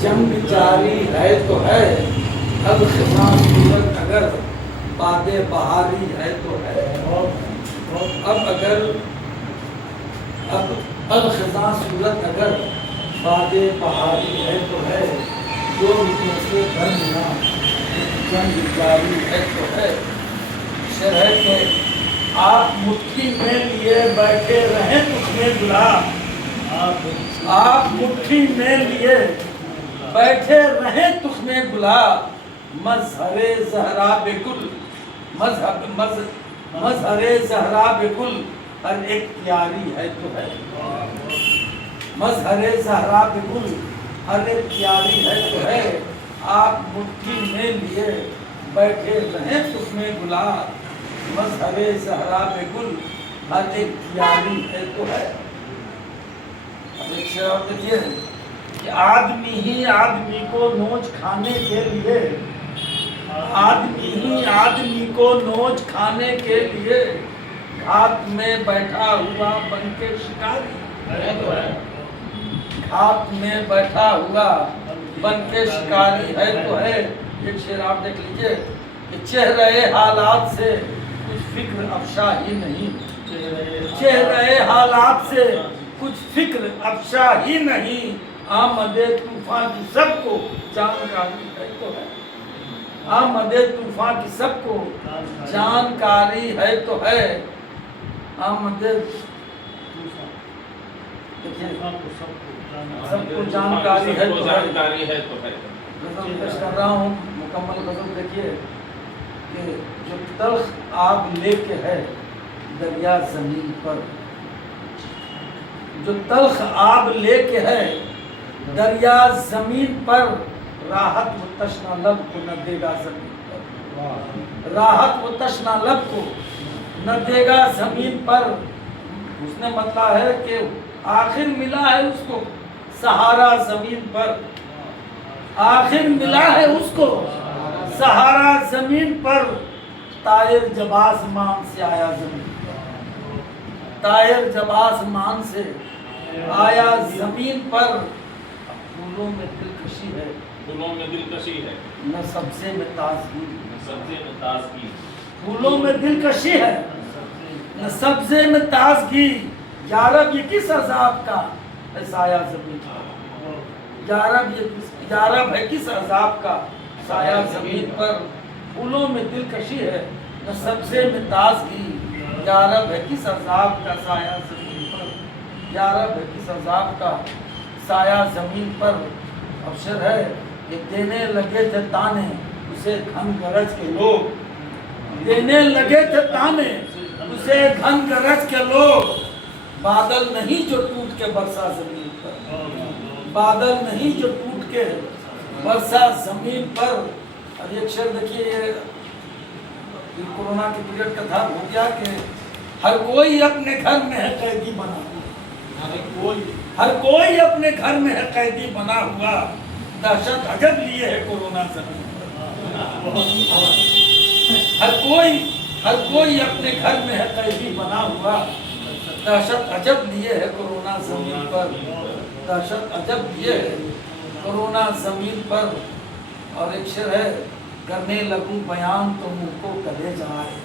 جنگ جاری ہے تو ہے، اب خزاں صورت اگر باد بہاری ہے تو ہے، اب خزاں صورت اگر باد بہاری ہے تو ہے، جو رکن سے درمیاں جنگ جاری ہے تو ہے۔ شعر ہے کہ آپ مٹھی میں لیے بیٹھے رہیں اس میں گلاب، آپ مٹھی میں لیے بیٹھے رہیں تخم گلاب، مظہر زہرا بگل مظہر زہرا بگل ہر ایک پیاری ہے تو ہے، مظہر زہرا بگل ہر ایک پیاری ہے تو ہے۔ آپ مٹھی میں لیے بیٹھے رہیں تخم گلاب، مظہر زہرا بگل ہر ایک پیاری ہے تو ہے۔ ایک شعر اور دیکھیے کہ آدمی ہی آدمی کو نوچ کھانے کے لیے، آدمی ہی آدمی کو نوچ کھانے کے لیے گھات میں بیٹھا ہوا بن کے شکاری ہے تو ہے، گھات میں بیٹھا ہوا بن کے شکاری ہے تو ہے۔ ایک شعر آپ دیکھ لیجئے کہ چہرے حالات سے کچھ فکر افشا ہی نہیں، چہرے حالات سے کچھ فکر افشا ہی نہیں، آمد طوفان کی سب کو جانکاری ہے تو ہے، آمد طوفان کی سب کو جانکاری ہے تو ہے۔ آمد سب کو جانکاری ہے تو ہے۔ غزل پیش کر رہا ہوں، مکمل غزل دیکھیے کہ جو تلخ آب لے کے ہے دریا زمین پر، جو تلخ آب لے کے ہے دریا زمین پر، راحت و تشنا لب کو نہ دے گا زمین پر، راحت و تشنا لب کو نہ دے گا زمین پر۔ اس نے مطلب ہے کہ آخر ملا ہے اس کو سہارا زمین پر، آخر ملا ہے اس کو سہارا زمین پر، طائر جب آسمان سے آیا زمین پر، طائر جب آسمان سے آیا زمین پر۔ پھولوں میں دلکشی ہے، پھولوں میں دلکشی ہے، نہ سبزے میں تازگی، سبزے میں تازگی، پھولوں میں دلکشی ہے نہ سبزے میں تازگی، یارب یہ کس عذاب کا ہے سایہ زمین پر، یارب ہے کس عذاب کا سایہ زمین پر۔ پھولوں میں دلکشی ہے نہ سبزے میں تازگی، یارب ہے کس عذاب کا سایہ زمین پر، یارب ہے کس عذاب کا سایہ زمین پر۔ ابشر ہے کہ دینے لگے تھے تانے اسے گھن گرج کے لوگ، دینے لگے تھے تانے اسے گھن گرج کے لوگ، بادل نہیں جو ٹوٹ کے برسا زمین پر، بادل نہیں جو ٹوٹ کے برسا زمین پر۔ اور ایک شعر دیکھیے، یہ کورونا کی پیریڈ کا تھا، ہو گیا کہ ہر کوئی اپنے گھر میں ہے قیدی بنا ہوا، ہر کوئی اپنے گھر میں ہے قیدی بنا ہوا، دہشت عجب لیے ہے کورونا زمین پر، ہر کوئی اپنے گھر میں ہے قیدی بنا ہوا، دہشت عجب لیے ہے کورونا زمین پر، دہشت عجب لیے ہے کورونا زمین پر۔ اور ایک شعر ہے، کرنے لگوں بیان تو منہ کو کلیجہ آئے،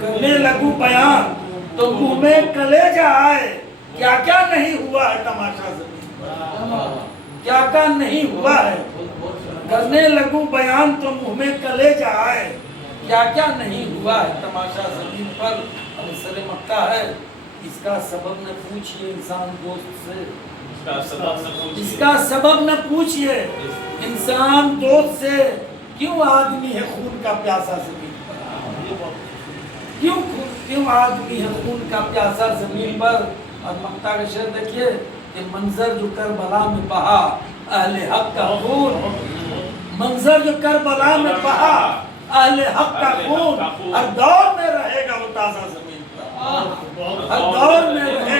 کرنے لگوں بیان تو منہ میں کلیجہ آئے، کیا کیا نہیں ہوا ہے تماشا زمین پر، کیا کیا نہیں ہوا ہے، کرنے لگوں بیان تو منہ میں کلیجہ آئے، کیا کیا نہیں ہوا ہے تماشا زمین پر۔ اب سر مکہ ہے، اس کا سبب نہ پوچھئے انسان دوست سے، اس کا سبب نہ پوچھئے انسان دوست سے، کیوں آدمی ہے خون کا پیاسا زمین پر، کیوں آدمی ہے خون کا پیاسا زمین پر۔ اور مقطع کا شعر دیکھیے کہ منظر جو کربلا میں بہا اہل حق کا خون، منظر جو کربلا میں بہا اہل حق کا خون، ہر دور میں رہے گا وہ تازہ زمین پر، ہر دور میں رہے